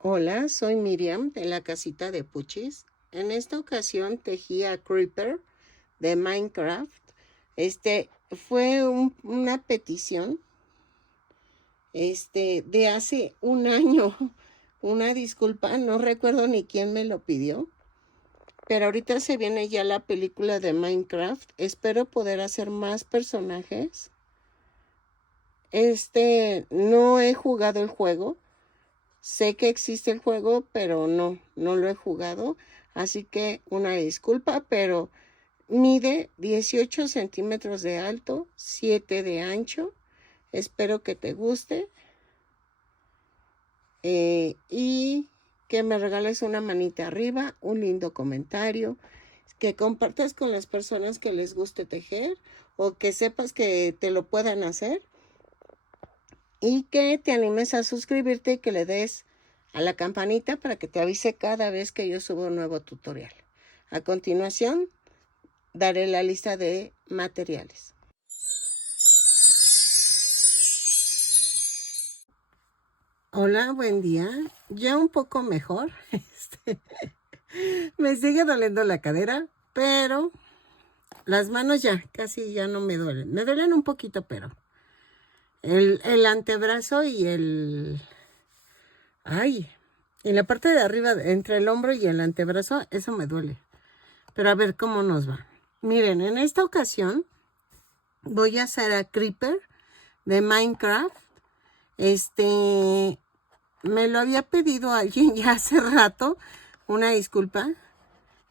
Hola, soy Miriam de la casita de Puchis. En esta ocasión tejí a Creeper de Minecraft. Fue una petición de hace un año. Una disculpa, no recuerdo ni quién me lo pidió. Pero ahorita se viene ya la película de Minecraft. Espero poder hacer más personajes. No he jugado el juego. Sé que existe el juego, pero no lo he jugado. Así que una disculpa, pero mide 18 centímetros de alto, 7 de ancho. Espero que te guste y que me regales una manita arriba, un lindo comentario, que compartas con las personas que les guste tejer o que sepas que te lo puedan hacer y que te animes a suscribirte y que le des a la campanita para que te avise cada vez que yo subo un nuevo tutorial. A continuación, daré la lista de materiales. Hola, buen día. Ya un poco mejor. Me sigue doliendo la cadera, pero las manos ya, casi ya no me duelen. Me duelen un poquito, pero el antebrazo y Ay, y la parte de arriba, entre el hombro y el antebrazo, eso me duele. Pero a ver cómo nos va. Miren, en esta ocasión voy a hacer a Creeper de Minecraft. Me lo había pedido alguien ya hace rato. Una disculpa.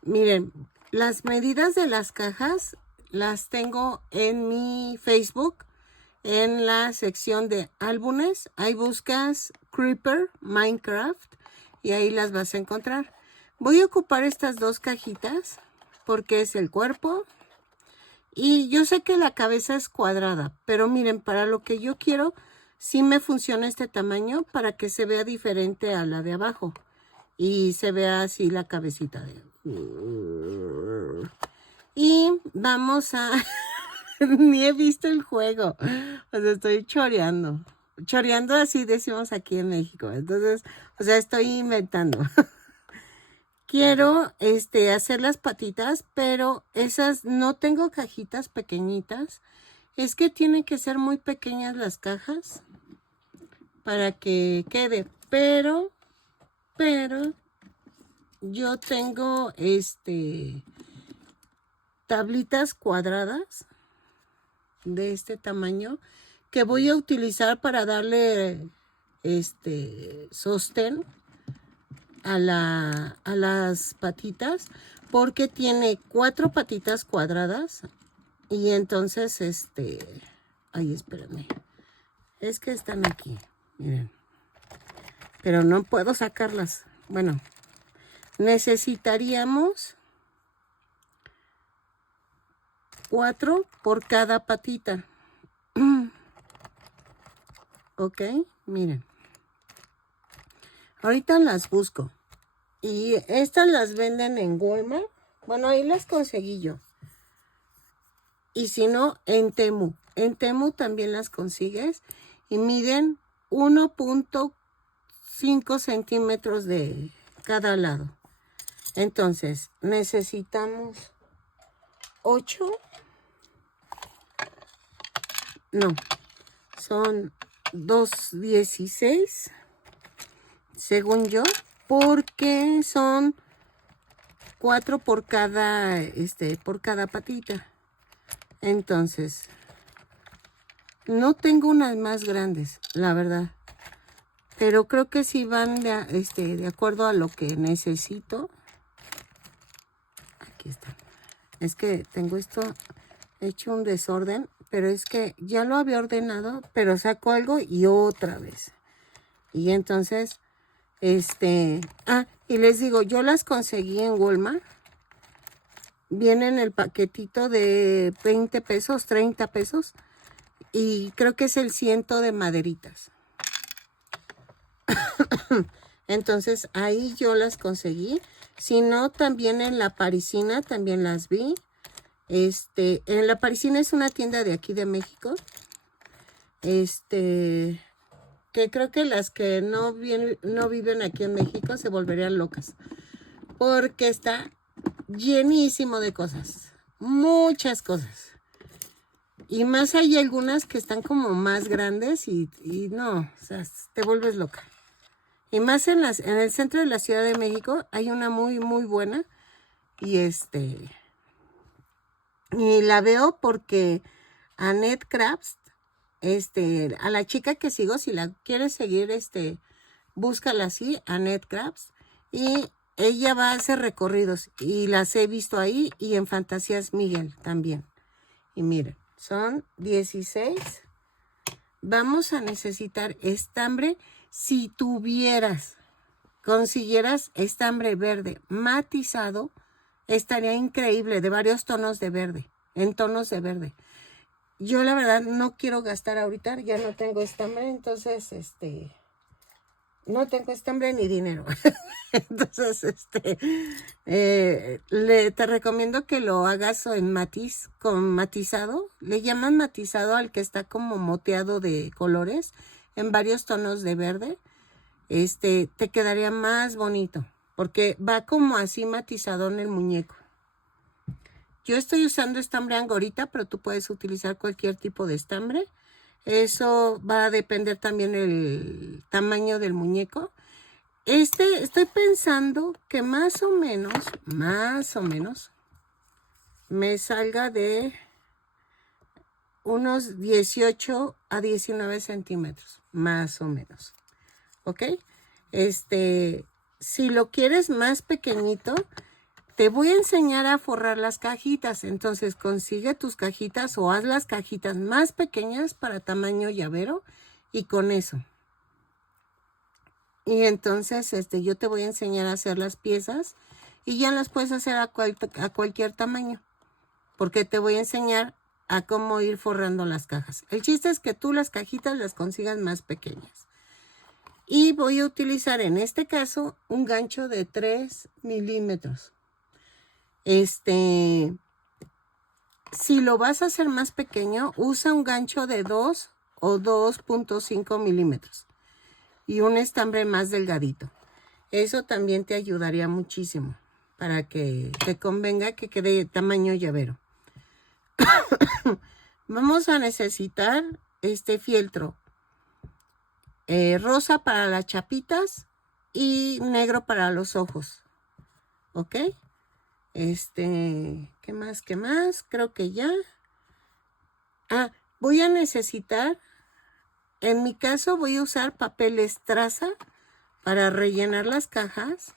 Miren, las medidas de las cajas las tengo en mi Facebook, en la sección de álbumes. Ahí buscas Creeper Minecraft y ahí las vas a encontrar. Voy a ocupar estas dos cajitas porque es el cuerpo. Y yo sé que la cabeza es cuadrada, pero miren, para lo que yo quiero, sí me funciona este tamaño para que se vea diferente a la de abajo. Y se vea así la cabecita de... Y vamos a... Ni he visto el juego. O sea, estoy choreando. Choreando así decimos aquí en México. Entonces, o sea, estoy inventando. Quiero hacer las patitas, pero esas no tengo cajitas pequeñitas. Es que tienen que ser muy pequeñas las cajas para que quede. Pero yo tengo tablitas cuadradas de este tamaño que voy a utilizar para darle sostén a las patitas, porque tiene 4 patitas cuadradas y entonces ay, espérame, es que están aquí, miren, pero no puedo sacarlas. Bueno, necesitaríamos 4 por cada patita. Ok, miren, ahorita las busco. Y estas las venden en Walmart. Bueno, ahí las conseguí yo. Y si no, en Temu. En Temu también las consigues. Y miden 1.5 centímetros de cada lado. Entonces, necesitamos 8. No, son 2.16, según yo. Porque son 4 por cada patita. Entonces, no tengo unas más grandes, la verdad. Pero creo que sí van de acuerdo a lo que necesito. Aquí está. Es que tengo esto hecho un desorden, pero es que ya lo había ordenado, pero saco algo y otra vez. Y entonces, y les digo, yo las conseguí en Walmart. Viene en el paquetito de 20 pesos, 30 pesos. Y creo que es el 100 de maderitas. Entonces ahí yo las conseguí. Si no, también en La Parisina también las vi. En La Parisina es una tienda de aquí de México. Que que creo que las que no viven aquí en México se volverían locas. Porque está llenísimo de cosas. Muchas cosas. Y más hay algunas que están como más grandes y no, o sea, te vuelves loca. Y más en el centro de la Ciudad de México hay una muy, muy buena. Y y la veo porque Annette Crafts, a la chica que sigo, si la quieres seguir, búscala así, Annette Crafts. Y ella va a hacer recorridos y las he visto ahí y en Fantasías Miguel también. Y miren, son 16. Vamos a necesitar estambre. Si consiguieras estambre verde matizado, estaría increíble, de varios tonos de verde, en tonos de verde. Yo la verdad no quiero gastar ahorita, ya no tengo estambre, entonces, no tengo estambre ni dinero. Entonces, te recomiendo que lo hagas en matiz, con matizado. Le llaman matizado al que está como moteado de colores en varios tonos de verde. Te quedaría más bonito porque va como así matizado en el muñeco. Yo estoy usando estambre angorita, pero tú puedes utilizar cualquier tipo de estambre. Eso va a depender también el tamaño del muñeco. Estoy pensando que más o menos, me salga de unos 18 a 19 centímetros, más o menos. ¿Ok? Si lo quieres más pequeñito, te voy a enseñar a forrar las cajitas. Entonces consigue tus cajitas o haz las cajitas más pequeñas para tamaño llavero y con eso. Y entonces yo te voy a enseñar a hacer las piezas y ya las puedes hacer a cualquier tamaño. Porque te voy a enseñar a cómo ir forrando las cajas. El chiste es que tú las cajitas las consigas más pequeñas. Y voy a utilizar en este caso un gancho de 3 milímetros. Si lo vas a hacer más pequeño, usa un gancho de 2 o 2.5 milímetros y un estambre más delgadito. Eso también te ayudaría muchísimo para que te convenga que quede tamaño llavero. Vamos a necesitar este fieltro rosa para las chapitas y negro para los ojos. ¿Ok? ¿Qué más? ¿Qué más? Creo que ya. Voy a necesitar, en mi caso voy a usar papel estraza para rellenar las cajas.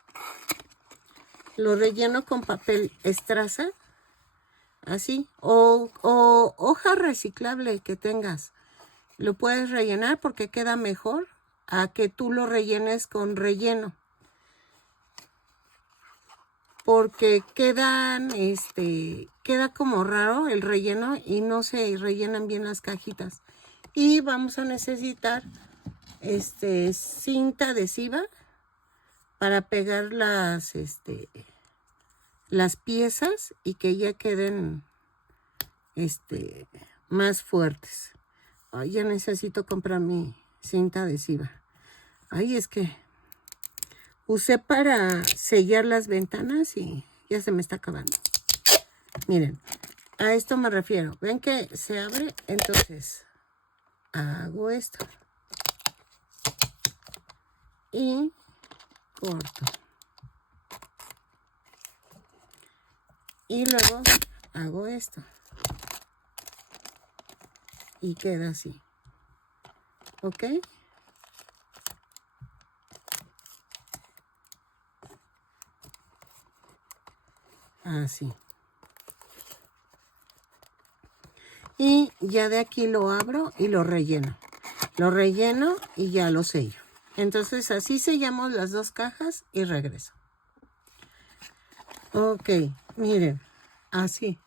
Lo relleno con papel estraza, así, o hoja reciclable que tengas. Lo puedes rellenar porque queda mejor a que tú lo rellenes con relleno. Porque queda como raro el relleno y no se rellenan bien las cajitas. Y vamos a necesitar cinta adhesiva para pegar las piezas y que ya queden más fuertes. Ay, ya necesito comprar mi cinta adhesiva. Ay, es que usé para sellar las ventanas y ya se me está acabando. Miren, a esto me refiero. ¿Ven que se abre? Entonces, hago esto. Y corto. Y luego hago esto. Y queda así. ¿Ok? Así. Y ya de aquí lo abro y lo relleno. Lo relleno y ya lo sello. Entonces así sellamos las dos cajas y regreso. Ok, miren, así.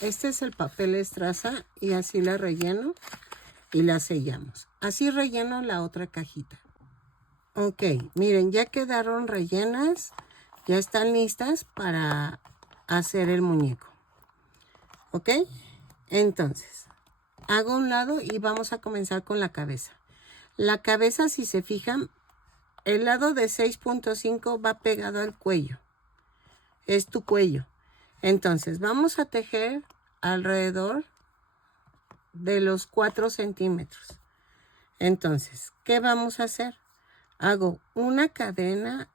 Este es el papel estraza y así la relleno y la sellamos. Así relleno la otra cajita. Ok, miren, ya quedaron rellenas. Ya están listas para hacer el muñeco. ¿Ok? Entonces, hago un lado y vamos a comenzar con la cabeza. La cabeza, si se fijan, el lado de 6.5 va pegado al cuello. Es tu cuello. Entonces, vamos a tejer alrededor de los 4 centímetros. Entonces, ¿qué vamos a hacer? Hago una cadena,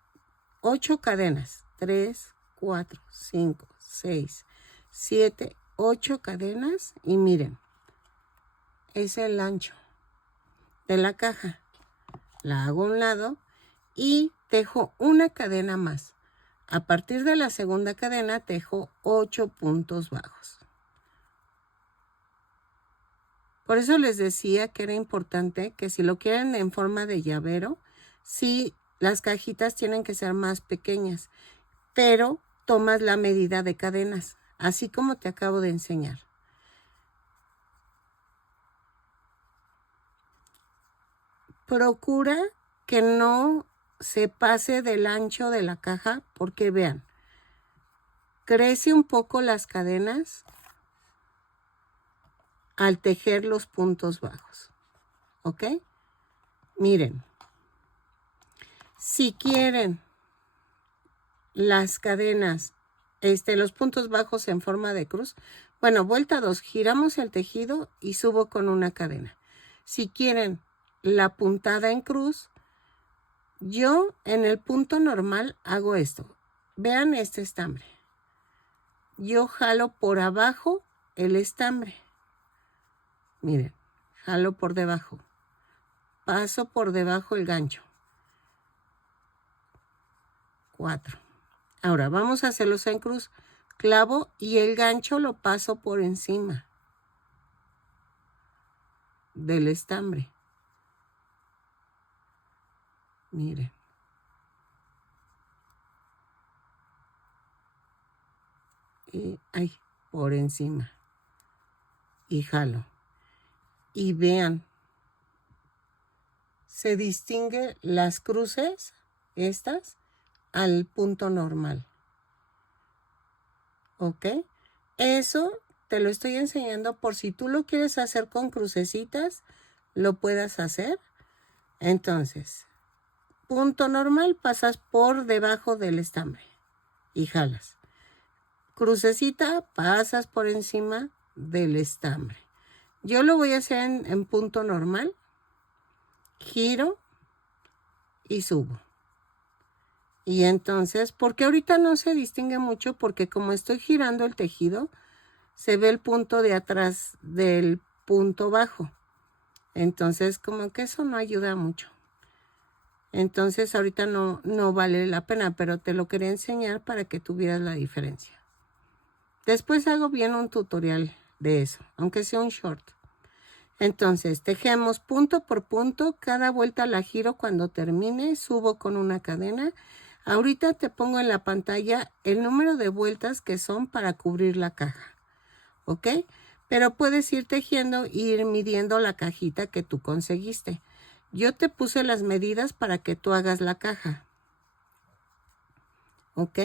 8 cadenas. 3, 4, 5, 6, 7, 8 cadenas. Y miren, es el ancho de la caja. La hago a un lado y tejo una cadena más. A partir de la segunda cadena tejo 8 puntos bajos. Por eso les decía que era importante que si lo quieren en forma de llavero, sí, las cajitas tienen que ser más pequeñas, pero tomas la medida de cadenas, así como te acabo de enseñar. Procura que no se pase del ancho de la caja, porque vean, crece un poco las cadenas al tejer los puntos bajos. ¿Ok? Miren, si quieren las cadenas, los puntos bajos en forma de cruz, bueno, vuelta 2, giramos el tejido y subo con una cadena. Si quieren la puntada en cruz, yo en el punto normal hago esto. Vean este estambre. Yo jalo por abajo el estambre. Miren, jalo por debajo. Paso por debajo el gancho. 4. Ahora vamos a hacerlos en cruz. Clavo y el gancho lo paso por encima del estambre. Miren. Y ahí, por encima. Y jalo. Y vean. Se distingue las cruces, estas, al punto normal. ¿Ok? Eso te lo estoy enseñando por si tú lo quieres hacer con crucecitas, lo puedas hacer. Entonces, punto normal, pasas por debajo del estambre y jalas. Crucecita, pasas por encima del estambre. Yo lo voy a hacer en punto normal. Giro y subo. Y entonces, porque ahorita no se distingue mucho, porque como estoy girando el tejido, se ve el punto de atrás del punto bajo. Entonces, como que eso no ayuda mucho. Entonces, ahorita no vale la pena, pero te lo quería enseñar para que tuvieras la diferencia. Después hago bien un tutorial de eso, aunque sea un short. Entonces, tejemos punto por punto, cada vuelta la giro cuando termine, subo con una cadena. Ahorita te pongo en la pantalla el número de vueltas que son para cubrir la caja, ¿ok? Pero puedes ir tejiendo e ir midiendo la cajita que tú conseguiste. Yo te puse las medidas para que tú hagas la caja, ¿ok?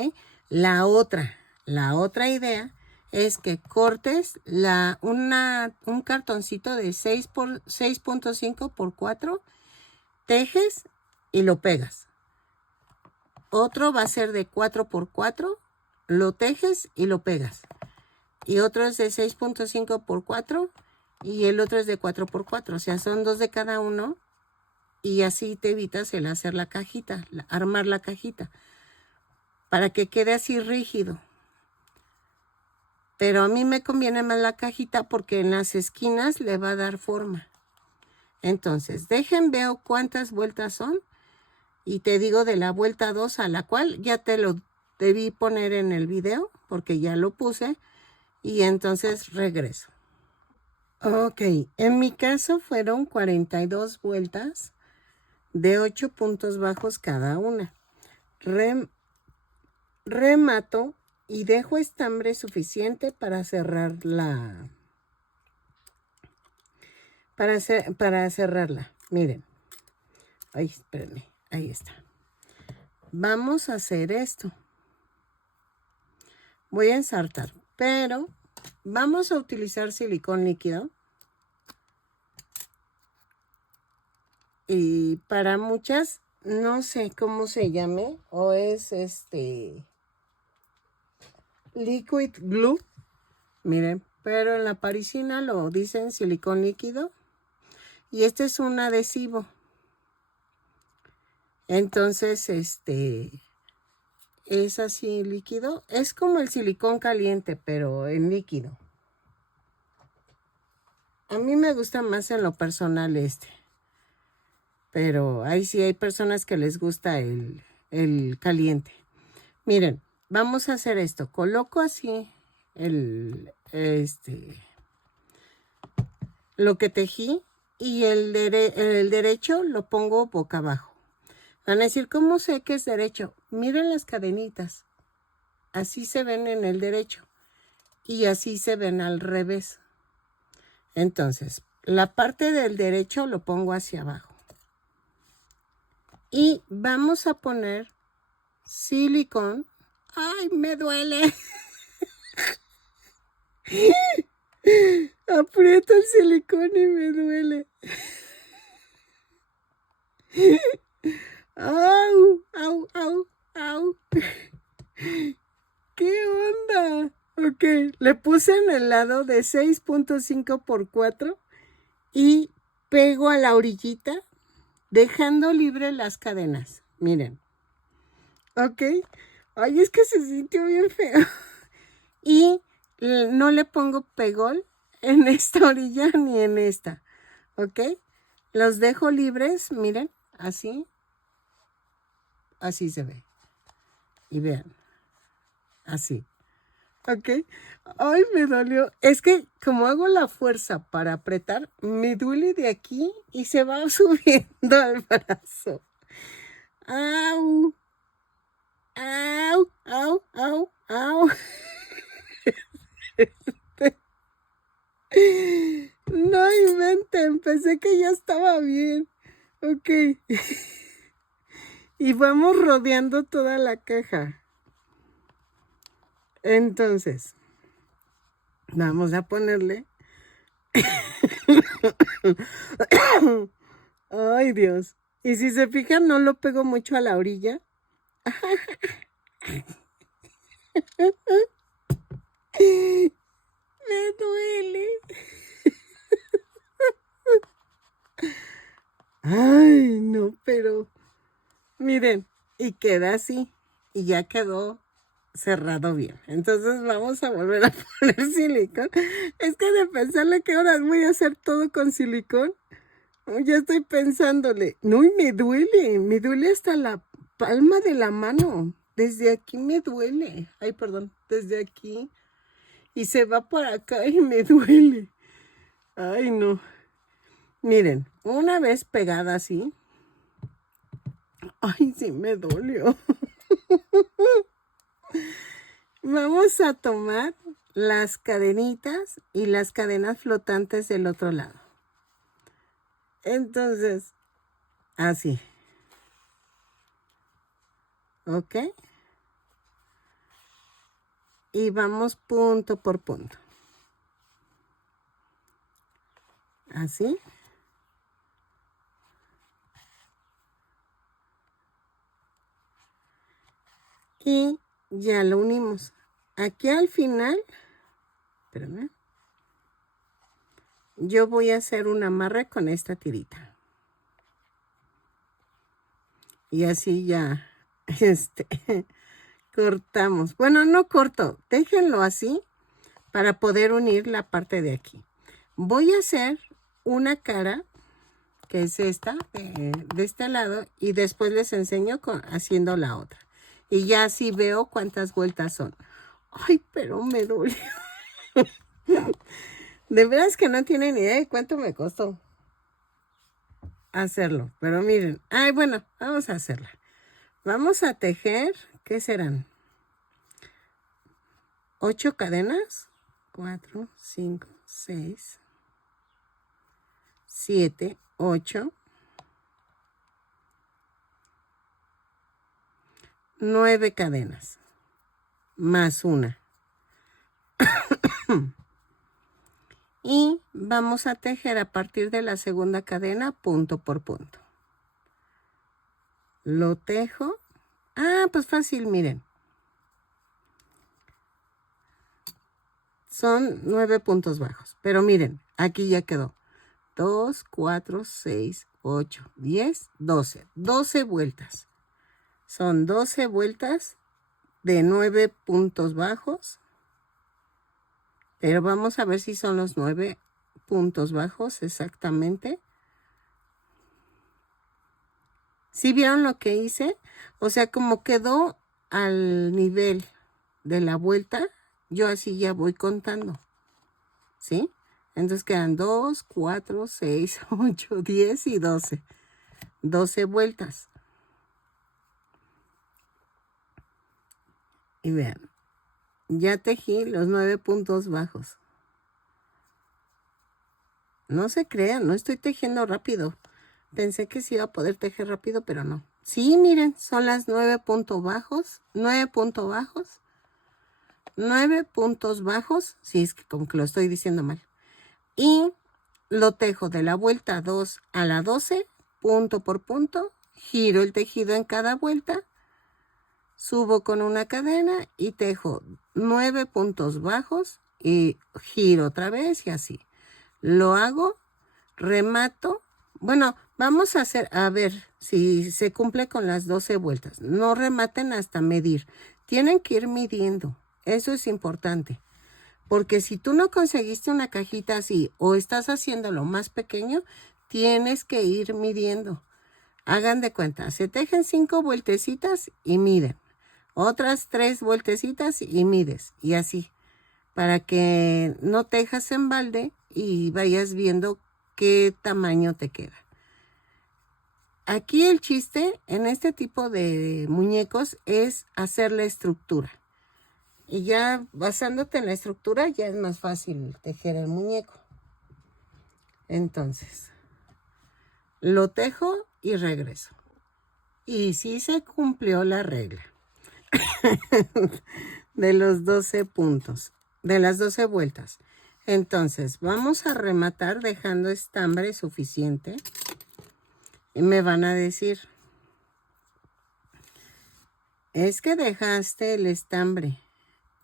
La otra idea es que cortes un cartoncito de 6.5 por 4, tejes y lo pegas. Otro va a ser de 4 por 4, lo tejes y lo pegas. Y otro es de 6.5 por 4 y el otro es de 4 por 4. O sea, son 2 de cada uno y así te evitas el hacer la cajita, armar la cajita, para que quede así rígido. Pero a mí me conviene más la cajita porque en las esquinas le va a dar forma. Entonces, veo cuántas vueltas son. Y te digo de la vuelta 2 a la cual ya te lo debí poner en el video porque ya lo puse. Y entonces regreso. Ok, en mi caso fueron 42 vueltas de 8 puntos bajos cada una. Remato y dejo estambre suficiente para cerrar para cerrarla. Miren. Ay, espérenme. Ahí está. Vamos a hacer esto. Voy a ensartar, pero vamos a utilizar silicón líquido. y para muchas, no sé cómo se llame, o es liquid glue, miren, pero en la parisina lo dicen silicón líquido, y este es un adhesivo. Entonces, es así líquido, es como el silicón caliente, pero en líquido. A mí me gusta más en lo personal pero ahí sí hay personas que les gusta el caliente. Miren, vamos a hacer esto. Coloco así lo que tejí y el derecho lo pongo boca abajo. Van a decir, ¿cómo sé que es derecho? Miren las cadenitas. Así se ven en el derecho y así se ven al revés. Entonces, la parte del derecho lo pongo hacia abajo. Y vamos a poner silicón. ¡Ay, me duele! Aprieto el silicón y me duele. ¡Au! ¡Au! ¡Au! ¡Au! ¿Qué onda? Ok, le puse en el lado de 6.5 por 4 y pego a la orillita, dejando libre las cadenas. Miren. Ok. Ay, es que se sintió bien feo. Y no le pongo pegol en esta orilla ni en esta. ¿Ok? Los dejo libres, miren, así. Así se ve. Y vean, así. ¿Ok? Ay, me dolió. Es que como hago la fuerza para apretar, me duele de aquí y se va subiendo al brazo. ¡Au! ¡Au! ¡Au! ¡Au! ¡Au! No inventen, pensé que ya estaba bien. Ok. Y vamos rodeando toda la caja. Entonces, vamos a ponerle. Ay, Dios. Y si se fijan, no lo pego mucho a la orilla. Me duele. Ay, no, pero miren, y queda así. Y ya quedó cerrado bien. Entonces vamos a volver a poner silicón. Es que de pensarle que ahora voy a hacer todo con silicón, ya estoy pensándole. No, y me duele hasta la palma de la mano. Desde aquí me duele. Ay, perdón, desde aquí. Y se va por acá y me duele. Ay, no. Miren, una vez pegada así. Ay, sí me dolió. Vamos a tomar las cadenitas y las cadenas flotantes del otro lado. Entonces, así. ¿Ok? Y vamos punto por punto. Así. Y ya lo unimos. Aquí al final, espérame, yo voy a hacer un amarre con esta tirita. Y así ya, cortamos. Bueno, no corto, déjenlo así para poder unir la parte de aquí. Voy a hacer una cara, que es esta, de este lado, y después les enseño haciendo la otra. Y ya así veo cuántas vueltas son. Ay, pero me duele. De veras que no tienen idea de cuánto me costó hacerlo. Pero miren, ay, bueno, vamos a hacerla. Vamos a tejer, ¿qué serán? 8 cadenas. 4, 5, 6, 7, 8, 9 cadenas. Más una. Y vamos a tejer a partir de la segunda cadena punto por punto. lo tejo. Ah, pues fácil, miren. Son 9 puntos bajos. Pero miren, aquí ya quedó. 2, 4, 6, 8, 10, 12. 12 vueltas. Son 12 vueltas de 9 puntos bajos. Pero vamos a ver si son los 9 puntos bajos exactamente. ¿Sí vieron lo que hice? O sea, como quedó al nivel de la vuelta, yo así ya voy contando. ¿Sí? Entonces quedan 2, 4, 6, 8, 10 y 12. 12 vueltas. Y vean, ya tejí los 9 puntos bajos. No se crean, no estoy tejiendo rápido. Pensé que sí iba a poder tejer rápido, pero no. Sí, miren, son las 9 puntos bajos. 9 puntos bajos. 9 puntos bajos. Sí, es que como que lo estoy diciendo mal. Y lo tejo de la vuelta 2 a la 12, punto por punto. Giro el tejido en cada vuelta. Subo con una cadena y tejo 9 puntos bajos y giro otra vez y así. Lo hago, remato. Bueno, vamos a hacer, a ver si se cumple con las 12 vueltas. No rematen hasta medir. Tienen que ir midiendo. Eso es importante. Porque si tú no conseguiste una cajita así o estás haciéndolo más pequeño, tienes que ir midiendo. Hagan de cuenta, se tejen 5 vueltecitas y miden. Otras 3 vueltecitas y mides. Y así. Para que no tejas en balde y vayas viendo qué tamaño te queda. Aquí el chiste en este tipo de muñecos es hacer la estructura. Y ya basándote en la estructura ya es más fácil tejer el muñeco. Entonces, lo tejo y regreso. Y sí se cumplió la regla de los 12 puntos, de las 12 vueltas. Entonces, vamos a rematar dejando estambre suficiente. Y me van a decir, es que dejaste el estambre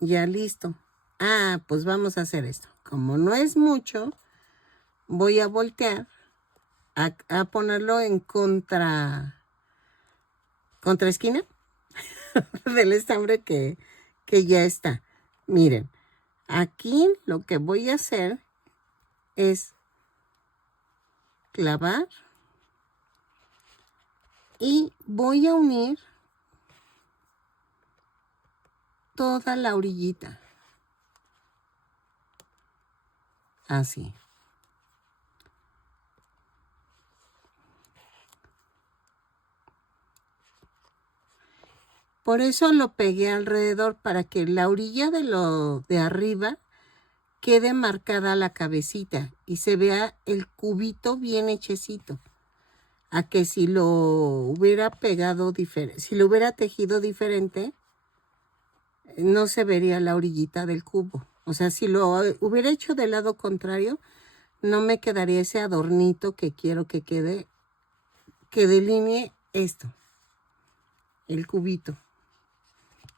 ya listo. Ah, pues vamos a hacer esto. Como no es mucho, voy a voltear a ponerlo en contra esquina del estambre que ya está. Miren, aquí lo que voy a hacer es clavar y voy a unir toda la orillita. Así. Por eso lo pegué alrededor, para que la orilla de lo de arriba quede marcada la cabecita y se vea el cubito bien hechecito. A que si lo hubiera pegado diferente, si lo hubiera tejido diferente, no se vería la orillita del cubo. O sea, si lo hubiera hecho del lado contrario, no me quedaría ese adornito que quiero que quede, que delinee esto, el cubito,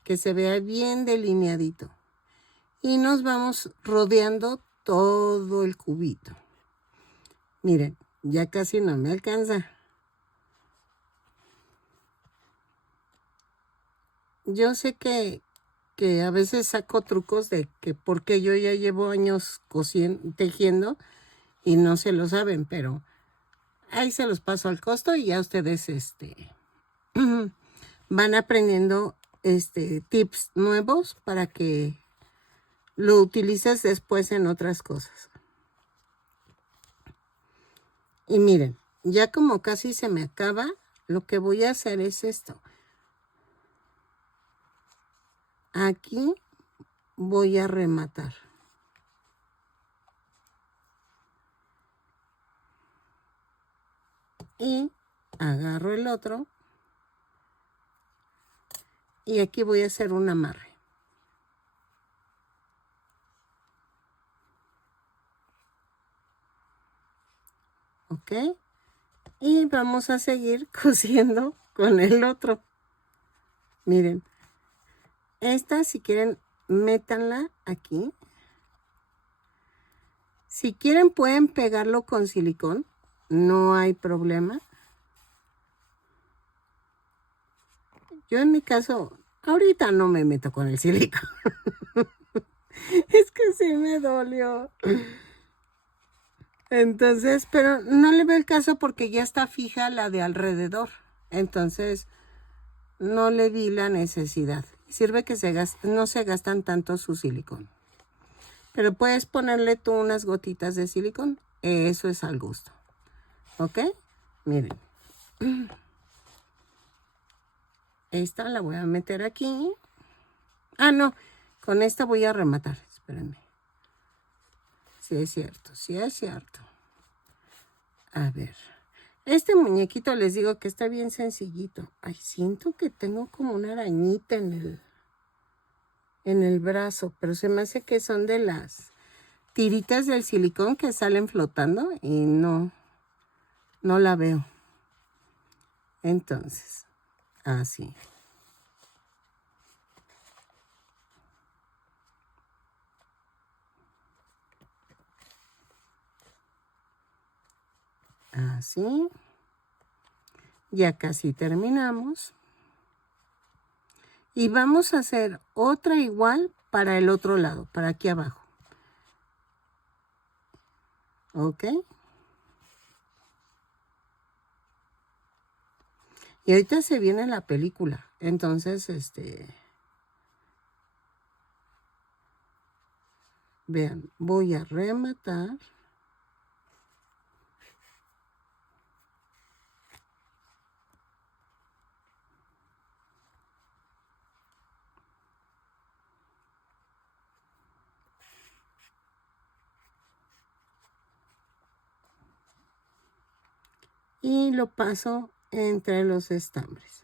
que se vea bien delineadito. Y nos vamos rodeando todo el cubito. Miren, ya casi no me alcanza. Yo sé que a veces saco trucos de que porque yo ya llevo años tejiendo y no se lo saben, pero ahí se los paso al costo y ya ustedes van aprendiendo tips nuevos para que lo utilices después en otras cosas. Y miren, ya como casi se me acaba, lo que voy a hacer es esto. Aquí voy a rematar. Y agarro el otro. Y aquí voy a hacer un amarre. ¿Ok? Y vamos a seguir cosiendo con el otro. Miren, esta si quieren métanla aquí. Si quieren pueden pegarlo con silicón, no hay problema. Yo en mi caso, ahorita no me meto con el silicón. Es que sí me dolió. Entonces, pero no le veo el caso porque ya está fija la de alrededor. Entonces, no le vi la necesidad. Sirve que no se gastan tanto su silicón. Pero puedes ponerle tú unas gotitas de silicón. Eso es al gusto. ¿Ok? Miren. Esta la voy a meter aquí. Ah, no. Con esta voy a rematar. Espérenme. Sí es cierto, sí es cierto. A ver. Este muñequito les digo que está bien sencillito. Ay, siento que tengo como una arañita en el brazo, pero se me hace que son de las tiritas del silicón que salen flotando y no la veo. Entonces, así. Así. Ya casi terminamos. Y vamos a hacer otra igual para el otro lado, para aquí abajo. ¿Ok? Y ahorita se viene la película. Entonces, vean, voy a rematar. Y lo paso entre los estambres.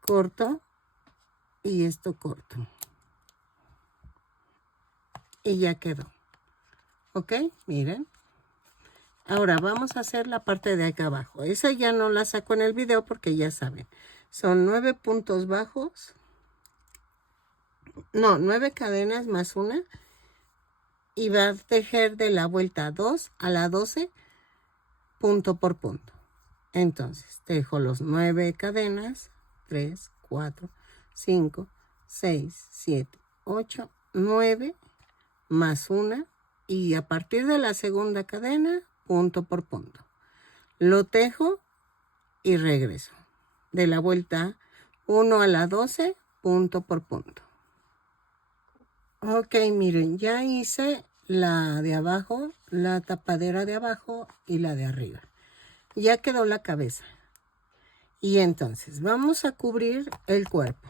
Corto y esto corto. Y ya quedó. ¿Ok? Miren. Ahora vamos a hacer la parte de acá abajo. Esa ya no la saco en el video porque ya saben. Son 9 puntos bajos. No, 9 cadenas más una. Y va a tejer de la vuelta 2 a la 12 punto por punto. Entonces tejo los 9 cadenas. 3, 4, 5, 6, 7, 8, 9 más una. Y a partir de la segunda cadena, punto por punto. Lo tejo y regreso. De la vuelta 1 a la 12, punto por punto. Ok, miren, ya hice la de abajo, la tapadera de abajo y la de arriba. Ya quedó la cabeza. Y entonces vamos a cubrir el cuerpo.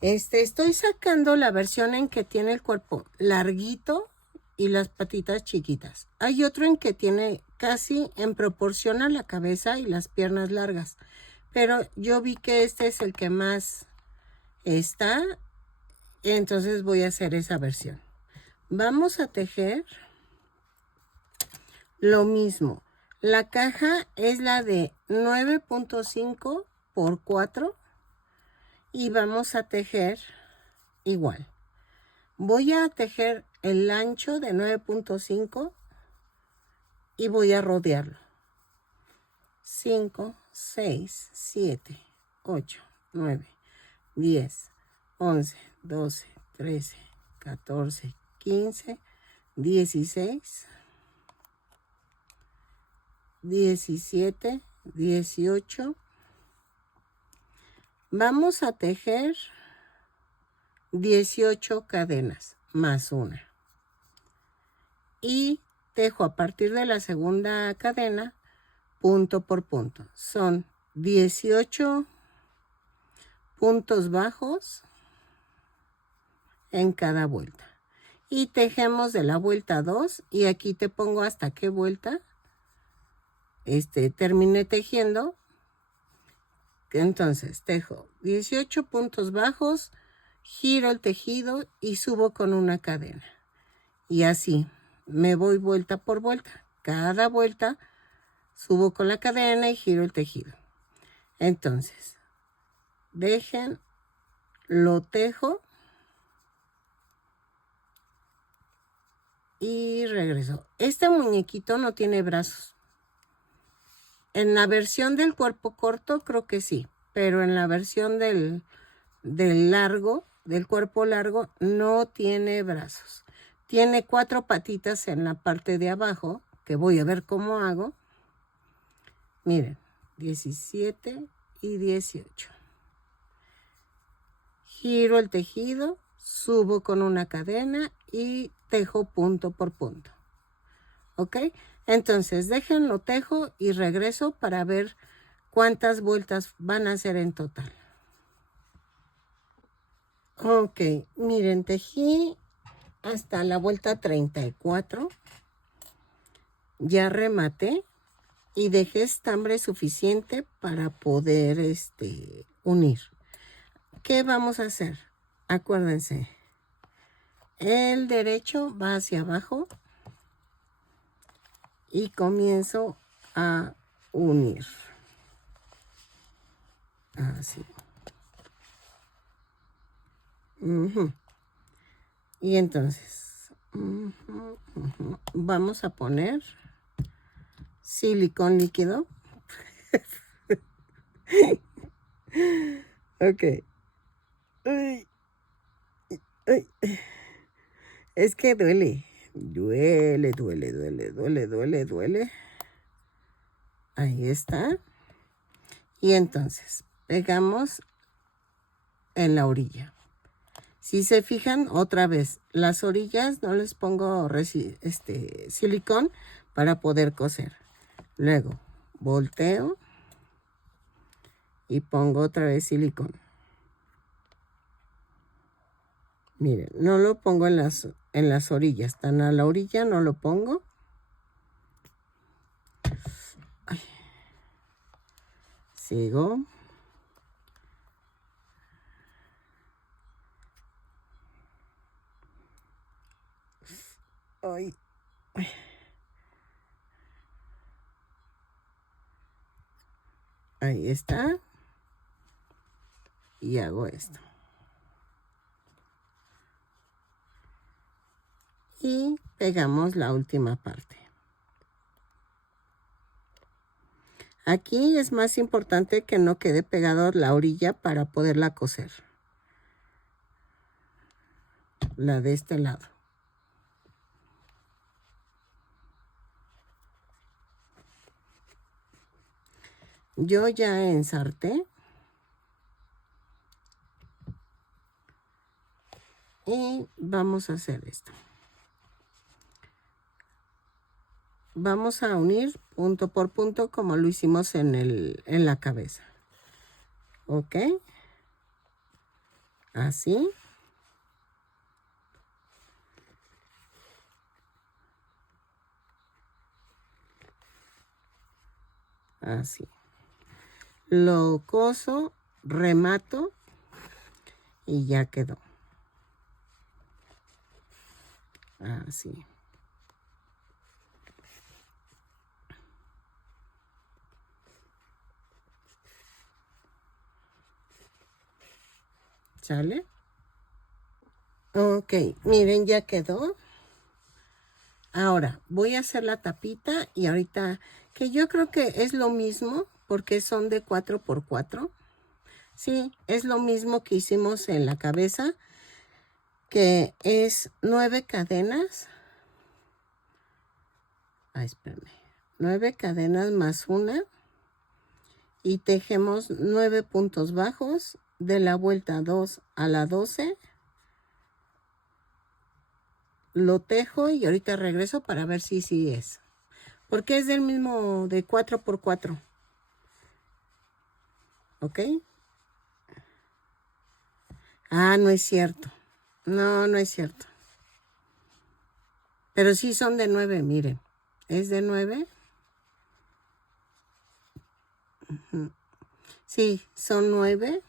Estoy sacando la versión en que tiene el cuerpo larguito y las patitas chiquitas. Hay otro en que tiene casi en proporción a la cabeza y las piernas largas. Pero yo vi que este es el que más está. Entonces voy a hacer esa versión. Vamos a tejer lo mismo. La caja es la de 9.5 por 4 y vamos a tejer igual. Voy a tejer el ancho de 9.5 y voy a rodearlo. 5, 6, 7, 8, 9, 10, 11, 12, 13, 14, 15, 16, 17, 18. Vamos a tejer 18 cadenas más una. Y tejo a partir de la segunda cadena punto por punto. Son 18 puntos bajos en cada vuelta. Y tejemos de la vuelta 2 y aquí te pongo hasta qué vuelta terminé tejiendo. Entonces tejo 18 puntos bajos, giro el tejido y subo con una cadena. Y así me voy vuelta por vuelta. Cada vuelta subo con la cadena y giro el tejido. Entonces, lo tejo y regreso. Este muñequito no tiene brazos. En la versión del cuerpo corto creo que sí, pero en la versión del cuerpo largo, no tiene brazos. Tiene 4 patitas en la parte de abajo, que voy a ver cómo hago. Miren, 17 y 18. Giro el tejido, subo con una cadena y tejo punto por punto. ¿Ok? Entonces, déjenlo tejo y regreso para ver cuántas vueltas van a hacer en total. Ok, miren, tejí hasta la vuelta 34. Ya rematé y dejé estambre suficiente para poder unir. ¿Qué vamos a hacer? Acuérdense, el derecho va hacia abajo y comienzo a unir. Así. Y entonces vamos a poner silicón líquido. Ok. Ay, ay. Es que duele. Duele. Ahí está. Y entonces pegamos en la orilla. Si se fijan, otra vez, las orillas no les pongo silicón para poder coser. Luego volteo y pongo otra vez silicón. Miren, no lo pongo en las orillas, tan a la orilla no lo pongo. Ay. Sigo. Ay. Ay. Ahí está. Y hago esto. Y pegamos la última parte. Aquí es más importante que no quede pegado la orilla para poderla coser. La de este lado. Yo ya ensarté. Y vamos a hacer esto. Vamos a unir punto por punto como lo hicimos en la cabeza. ¿Ok? Así. Así. Lo coso, remato y ya quedó. Así. ¿Sale? Ok, miren, ya quedó. Ahora, voy a hacer la tapita y ahorita, que yo creo que es lo mismo, porque son de 4x4. Sí, es lo mismo que hicimos en la cabeza, que es 9 cadenas. Ay, espérame. 9 cadenas más una. Y tejemos 9 puntos bajos de la vuelta 2 a la 12. Lo tejo y ahorita regreso para ver si sí es. Porque es del mismo de 4x4. ¿Ok? Ah, no es cierto. No, no es cierto. Pero sí son de 9, miren. ¿Es de 9? Sí, son 9.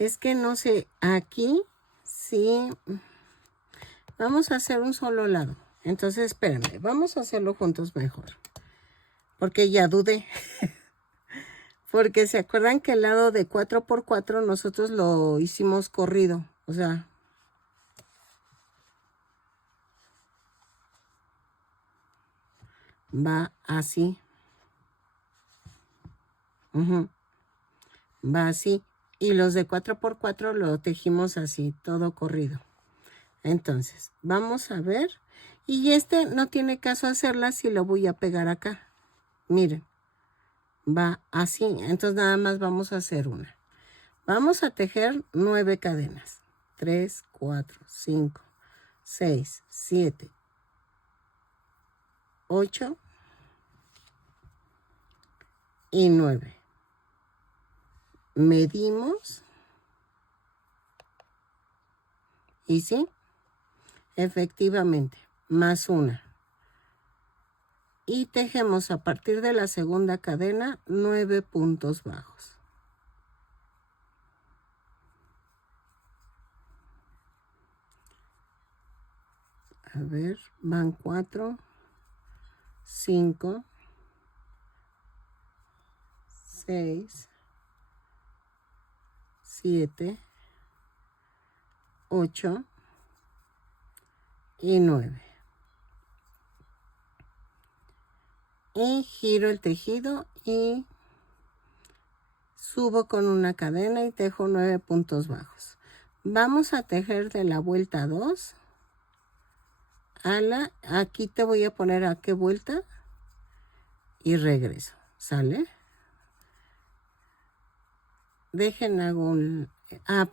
Es que no sé, aquí sí. Vamos a hacer un solo lado. Entonces, espérenme, vamos a hacerlo juntos mejor. Porque ya dudé. Porque se acuerdan que el lado de 4x4 nosotros lo hicimos corrido. O sea, va así. Va así. Y los de 4x4 lo tejimos así, todo corrido. Entonces, vamos a ver. Y este no tiene caso hacerla si lo voy a pegar acá. Miren, va así. Entonces nada más vamos a hacer una. Vamos a tejer 9 cadenas. 3, 4, 5, 6, 7, 8 y 9. Medimos. Y sí, efectivamente, más una. Y tejemos a partir de la segunda cadena 9 puntos bajos. A ver, van 4, 5, 6, 7, 8 y 9. Y giro el tejido y subo con una cadena y tejo 9 puntos bajos. Vamos a tejer de la vuelta 2 a la, aquí te voy a poner a qué vuelta y regreso, ¿sale? Dejen hago un,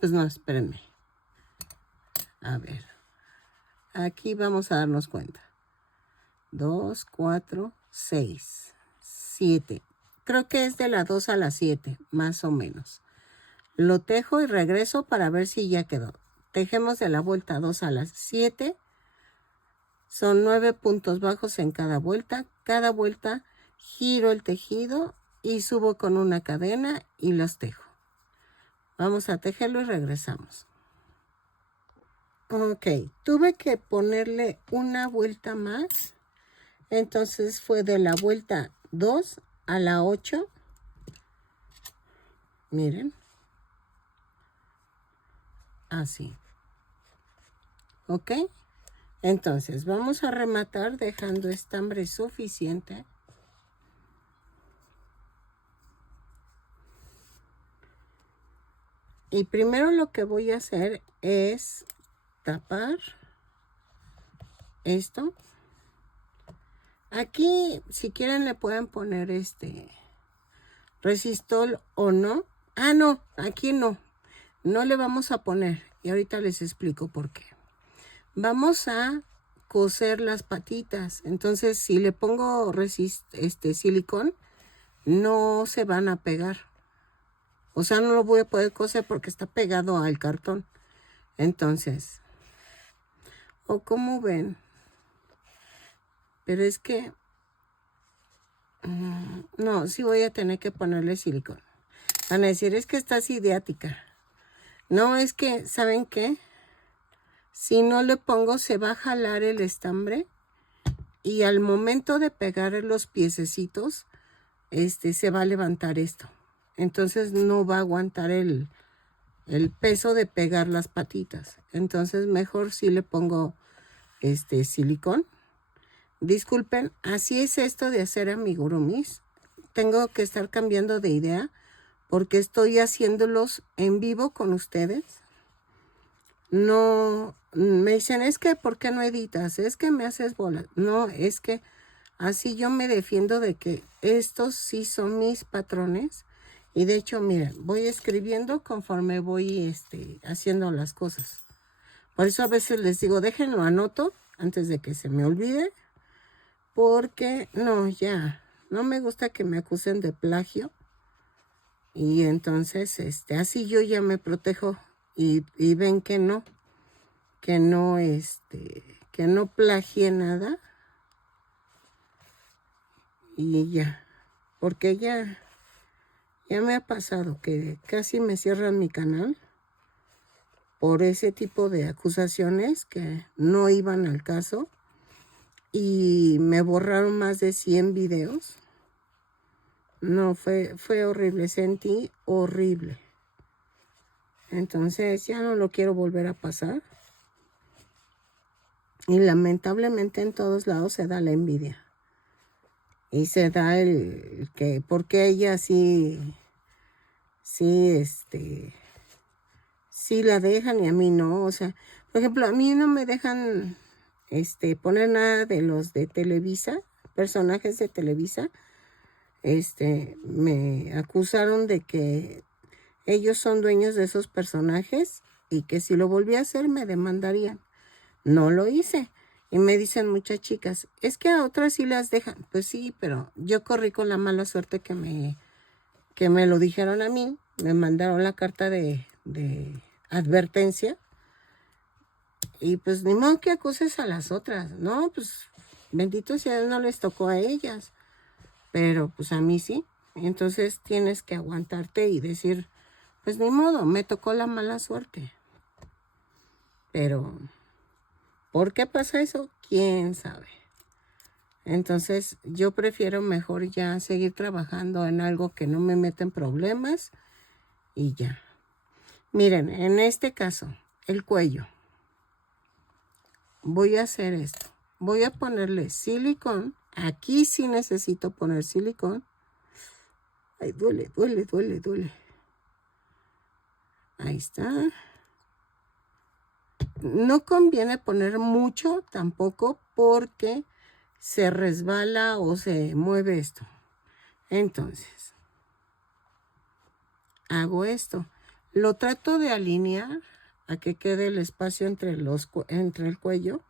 pues no, espérenme. A ver, aquí vamos a darnos cuenta. 2, 4, 6, 7. Creo que es de la 2 a la 7, más o menos. Lo tejo y regreso para ver si ya quedó. Tejemos de la vuelta 2 a las 7. Son 9 puntos bajos en cada vuelta. Cada vuelta giro el tejido y subo con una cadena y los tejo. Vamos a tejerlo y regresamos. Ok, tuve que ponerle una vuelta más. Entonces fue de la vuelta 2 a la 8. Miren. Así. Ok. Entonces vamos a rematar dejando estambre suficiente. Y primero lo que voy a hacer es tapar esto. Aquí, si quieren, le pueden poner resistol o no. Ah, no, aquí no. No le vamos a poner. Y ahorita les explico por qué. Vamos a coser las patitas. Entonces, si le pongo silicón, no se van a pegar. O sea, no lo voy a poder coser porque está pegado al cartón. Entonces, o como ven, pero es que no, sí voy a tener que ponerle silicón. Van a decir, es que estás idiática. No, es que, ¿saben qué? Si no le pongo, se va a jalar el estambre y al momento de pegar los piececitos, se va a levantar esto. Entonces no va a aguantar el peso de pegar las patitas. Entonces mejor si le pongo silicón. Disculpen, así es esto de hacer amigurumis. Tengo que estar cambiando de idea porque estoy haciéndolos en vivo con ustedes. No, me dicen, es que ¿por qué no editas? Es que me haces bolas. No, es que así yo me defiendo de que estos sí son mis patrones. Y de hecho, miren, voy escribiendo conforme voy haciendo las cosas. Por eso a veces les digo, déjenlo anoto antes de que se me olvide. Porque no, ya, no me gusta que me acusen de plagio. Y entonces, así yo ya me protejo y ven que no, que no plagié nada. Y ya, porque ya me ha pasado que casi me cierran mi canal por ese tipo de acusaciones que no iban al caso y me borraron más de 100 videos. No, fue horrible, sentí horrible. Entonces ya no lo quiero volver a pasar. Y lamentablemente en todos lados se da la envidia. Y se da el que, porque ella sí la dejan y a mí no. O sea, por ejemplo, a mí no me dejan poner nada de los de Televisa, personajes de Televisa. Me acusaron de que ellos son dueños de esos personajes y que si lo volví a hacer me demandarían. No lo hice. Y me dicen muchas chicas, es que a otras sí las dejan. Pues sí, pero yo corrí con la mala suerte que me lo dijeron a mí. Me mandaron la carta de advertencia. Y pues ni modo que acuses a las otras. No, pues bendito sea Dios, no les tocó a ellas. Pero pues a mí sí. Entonces tienes que aguantarte y decir, pues ni modo, me tocó la mala suerte. Pero ¿por qué pasa eso? ¿Quién sabe? Entonces yo prefiero mejor ya seguir trabajando en algo que no me meta en problemas y ya. Miren, en este caso, el cuello. Voy a hacer esto. Voy a ponerle silicón. Aquí sí necesito poner silicón. Ay, duele. Ahí está. No conviene poner mucho tampoco porque se resbala o se mueve esto. Entonces, hago esto. Lo trato de alinear a que quede el espacio entre el cuello.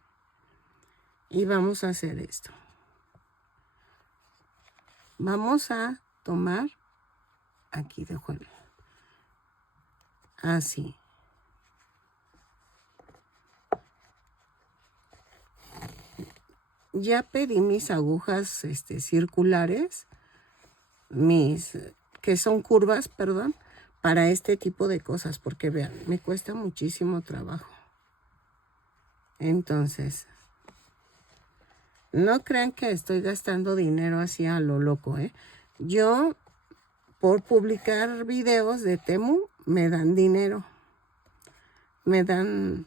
Y vamos a hacer esto. Vamos a tomar, aquí dejo así. Ya pedí mis agujas circulares, que son curvas, perdón, para este tipo de cosas, porque vean, me cuesta muchísimo trabajo. Entonces, no crean que estoy gastando dinero así a lo loco, ¿eh? Yo, por publicar videos de Temu, me dan dinero. Me dan,